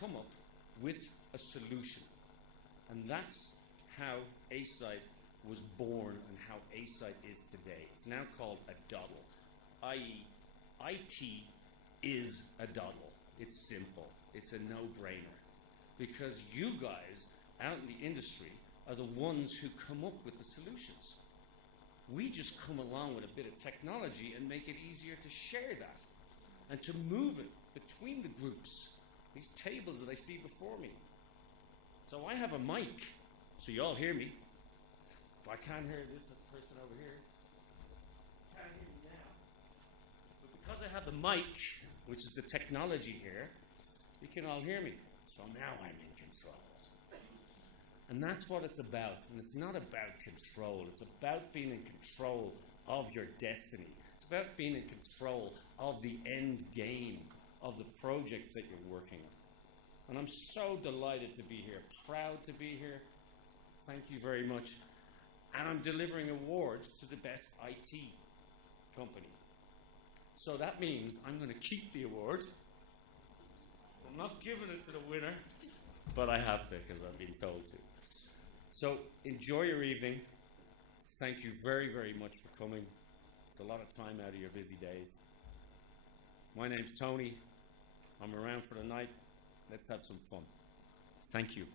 come up with a solution. And that's how Asite was born and how Asite is today. It's now called a doddle, i.e. IT is a doddle. It's simple. It's a no-brainer. Because you guys out in the industry are the ones who come up with the solutions. We just come along with a bit of technology and make it easier to share that and to move it between the groups. These tables that I see before me. So I have a mic, so you all hear me. I can't hear this person over here. Can't hear me now. But because I have the mic, which is the technology here, you can all hear me. So now I'm in control. And that's what it's about. And it's not about control. It's about being in control of your destiny. It's about being in control of the end game of the projects that you're working on. And I'm so delighted to be here, proud to be here. Thank you very much. And I'm delivering awards to the best IT company. So that means I'm going to keep the award. I'm not giving it to the winner, but I have to because I've been told to. So enjoy your evening. Thank you very, very much for coming. It's a lot of time out of your busy days. My name's Tony. I'm around for the night. Let's have some fun. Thank you.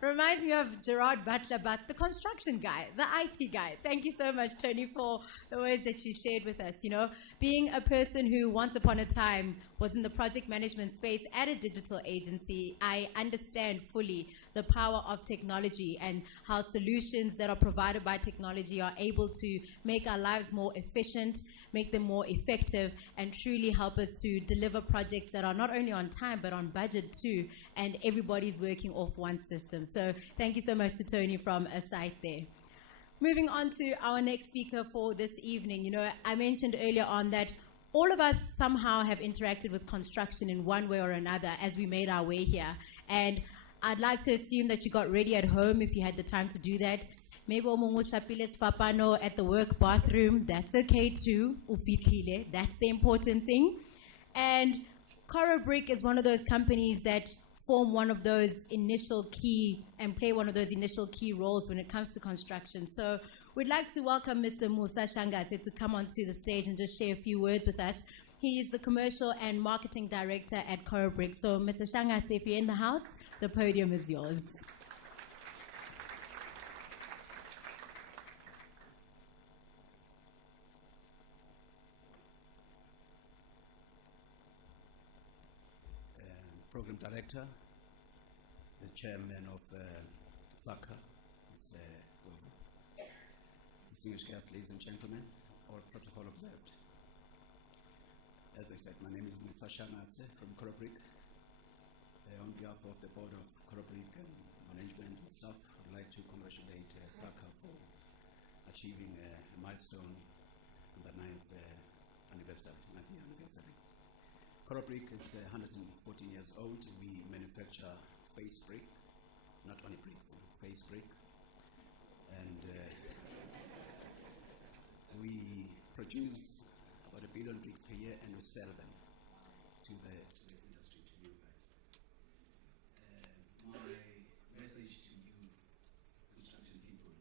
Reminds me of Gerard Butler, but the construction guy, the IT guy. Thank you so much, Tony, for the words that you shared with us. You know, being a person who once upon a time was in the project management space at a digital agency, I understand fully the power of technology and how solutions that are provided by technology are able to make our lives more efficient, make them more effective, and truly help us to deliver projects that are not only on time, but on budget too, and everybody's working off one system. So thank you so much to Tony from Asite there. Moving on to our next speaker for this evening. You know, I mentioned earlier on that all of us somehow have interacted with construction in one way or another as we made our way here. And I'd like to assume that you got ready at home if you had the time to do that. Maybe Papano at the work bathroom, that's okay too. That's the important thing. And Corobrik is one of those companies that form one of those initial key and play one of those initial key roles when it comes to construction. So we'd like to welcome Mr. Musa Shangase to come onto the stage and just share a few words with us. He is the Commercial and Marketing Director at Corobrik. So Mr. Shangase, if you're in the house, the podium is yours. Program Director, the Chairman of SACA, Mr. Thabo. Distinguished guests, ladies and gentlemen, all protocol observed. As I said, my name is Musa Shangase from Corobrik. On behalf of the board of Corobrik and management and staff, I'd like to congratulate SACA for achieving a milestone on the 9th anniversary. Corobrik is 114 years old. We manufacture face brick, not only bricks, face brick. And we produce about 1 billion bricks per year and we sell them to the industry, to you guys. My message to you, construction people,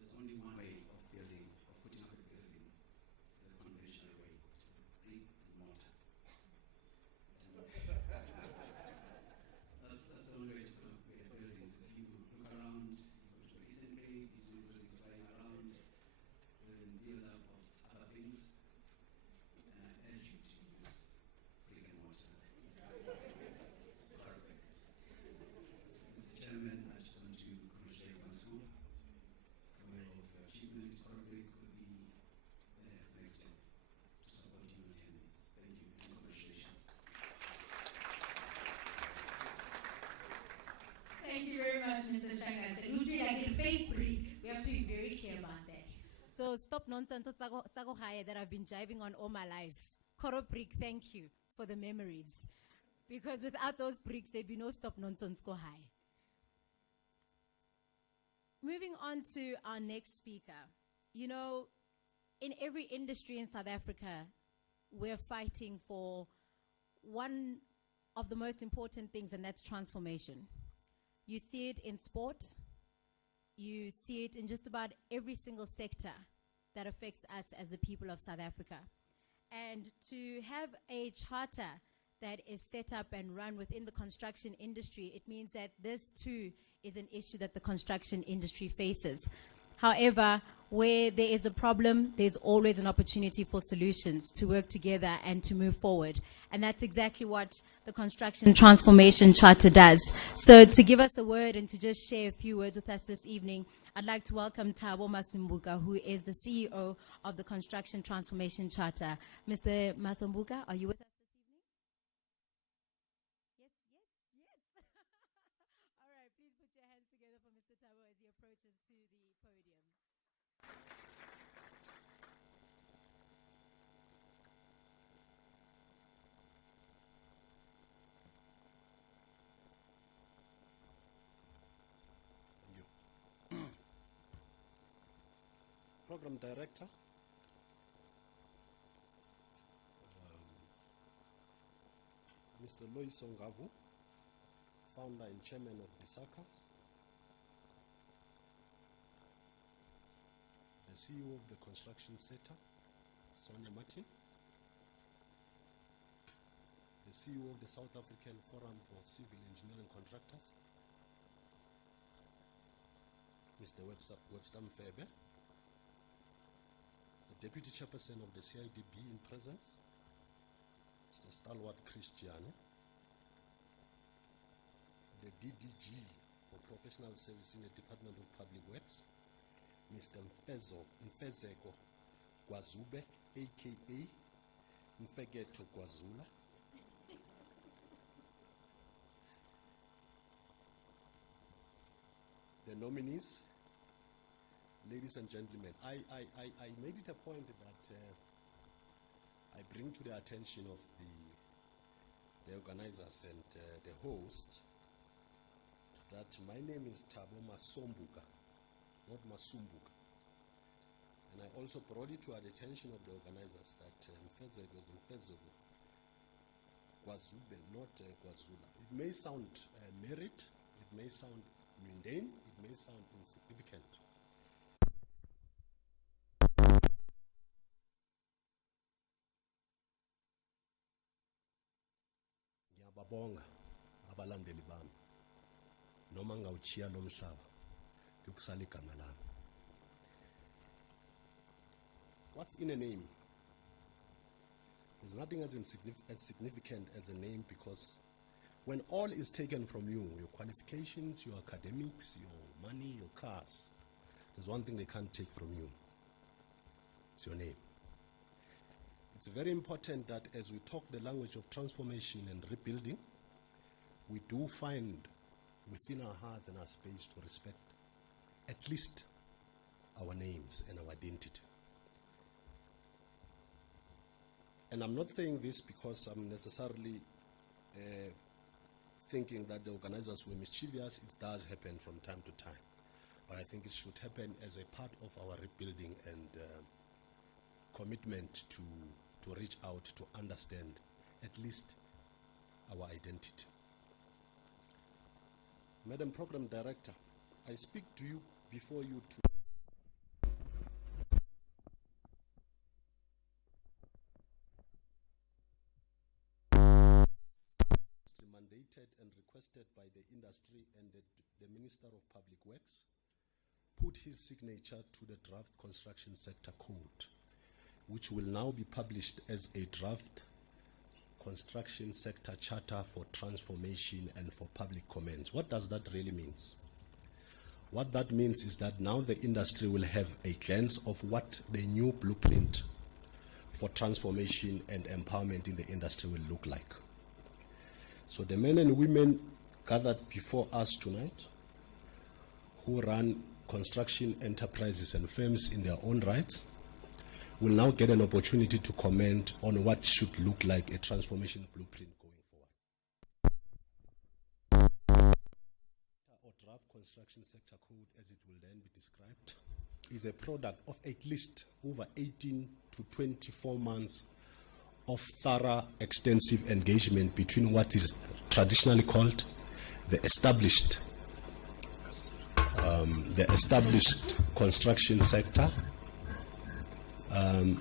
there's only one way of building, of putting up a building, the conventional way, brick and mortar. That's the only way to put up buildings. If you look around, you go to the Eastern Cape, you see buildings flying around, and build up of other things. And I urge you to use brick and mortar. Corobrik. Mr. Chairman, I just want to congratulate once more for your achievement. Corobrik could be there next year to support you in 10 years. Thank you and congratulations. Thank you very much, Mr. Shangase. It would be like a fake break. We have to be very clear about that. So stop nonsense that I've been jiving on all my life. Corobrik, thank you for the memories. Because without those bricks, there'd be no stop nonsense go high. moving on to our next speaker. You know, in every industry in South Africa, we're fighting for one of the most important things, and that's transformation. You see it in sport. You see it in just about every single sector that affects us as the people of South Africa. And to have a charter that is set up and run within the construction industry, it means that this too is an issue that the construction industry faces. However, where there is a problem, there's always an opportunity for solutions to work together and to move forward. And that's exactly what the Construction Transformation Charter does. So to give us a word and to just share a few words with us this evening, I'd like to welcome Thabo Mazibuka, who is the CEO of the Construction Transformation Charter. Mr. Mazibuka, are you with us this evening? Yes, yes, yes. All right, please put your hands together for Mr. Thabo as he approaches to the podium. Program Director, Mr. Lois Ongavu, Founder and Chairman of the SACAS, the CEO of the Construction Sector, Sonia Martin, the CEO of the South African Forum for Civil Engineering Contractors, Mr. Webster Mfebe, the Deputy Chairperson of the CIDB in presence, Mr. Stalwart Christiane, the DDG for Professional Service in the Department of Public Works, Mr. Mfezeko Gwazube, aka Mfegeto Gwazula, the nominees, ladies and gentlemen, I made it a point that I bring to the attention of the organizers and the host that my name is Thabo Masombuka, not Masumbuka. And I also brought it to the attention of the organizers that Mfezeko is Mfezeko Gwazube, not Gwazula. It may sound merit, it may sound mundane, it may sound insignificant. Ngiyababonga abalandeli bami noma ngawuchiya lo mhlaba yokusala igama lami. What's in a name? There's nothing as significant as a name, because when all is taken from you, your qualifications, your academics, your money, your cars, there's one thing they can't take from you. It's your name. It's very important that as we talk the language of transformation and rebuilding, we do find within our hearts and our space to respect at least our names and our identity. And I'm not saying this because I'm necessarily thinking that the organizers were mischievous. It does happen from time to time. But I think it should happen as a part of our rebuilding and commitment to reach out, to understand at least our identity. Madam Program Director, I speak to you before you to mandated and requested by the industry and the Minister of Public Works put his signature to the draft construction sector code, which will now be published as a draft construction sector charter for transformation and for public comments. What does that really mean? What that means is that now the industry will have a glance of what the new blueprint for transformation and empowerment in the industry will look like. So the men and women gathered before us tonight, who run construction enterprises and firms in their own rights, will now get an opportunity to comment on what should look like a transformation blueprint going forward. Or draft Construction Sector Code, as it will then be described, is a product of at least over 18 to 24 months of thorough, extensive engagement between what is traditionally called the established construction sector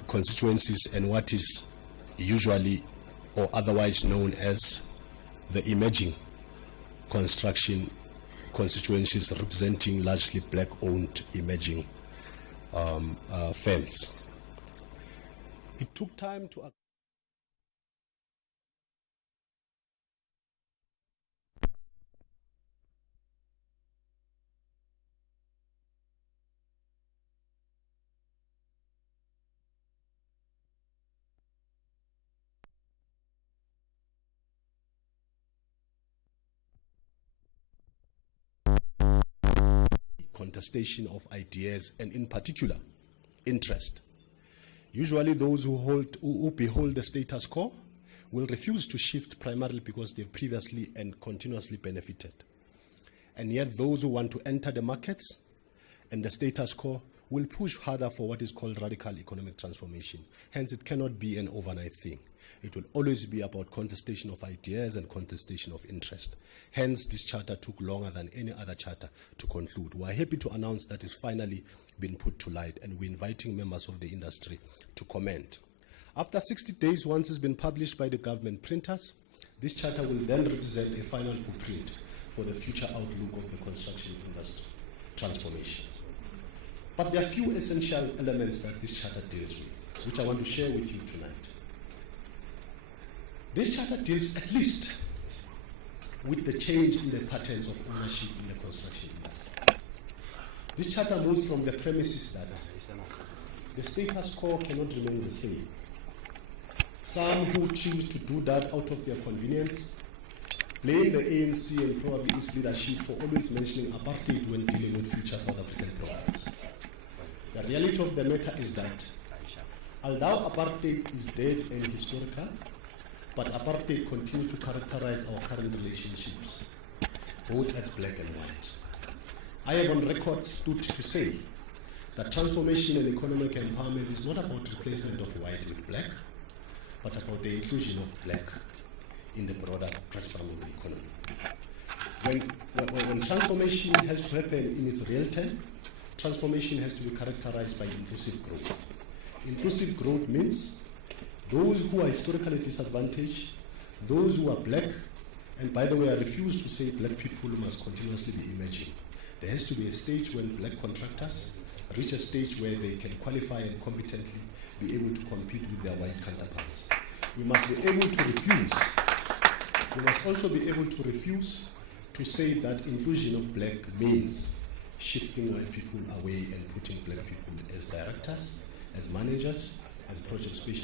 constituencies and what is usually or otherwise known as the emerging construction constituencies, representing largely black-owned emerging firms. It took time to contestation of ideas and, in particular, interest. Usually those who behold the status quo will refuse to shift, primarily because they've previously and continuously benefited. And yet those who want to enter the markets and the status quo will push harder for what is called radical economic transformation. Hence, it cannot be an overnight thing. It will always be about contestation of ideas and contestation of interest. Hence, this charter took longer than any other charter to conclude. We are happy to announce that it's finally been put to light, and we're inviting members of the industry to comment. After 60 days, once it's been published by the government printers, this charter will then represent a final blueprint for the future outlook of the construction industry transformation. But there are few essential elements that this charter deals with, which I want to share with you tonight. This charter deals at least with the change in the patterns of ownership in the construction industry. This charter moves from the premises that the status quo cannot remain the same. Some who choose to do that out of their convenience blame the ANC and probably its leadership for always mentioning apartheid when dealing with future South African problems. The reality of the matter is that although apartheid is dead and historical, but apartheid continues to characterize our current relationships, both as black and white. I have on record stood to say that transformation and economic empowerment is not about replacement of white with black, but about the inclusion of black in the broader spectrum of the economy. When transformation has to happen in its real term, transformation has to be characterized by inclusive growth. Inclusive growth means those who are historically disadvantaged, those who are black, and by the way, I refuse to say black people must continuously be emerging. There has to be a stage when black contractors reach a stage where they can qualify and competently be able to compete with their white counterparts. We must be able to refuse. We must also be able to refuse to say that inclusion of black means shifting white people away and putting black people as directors, as managers, as project specialists.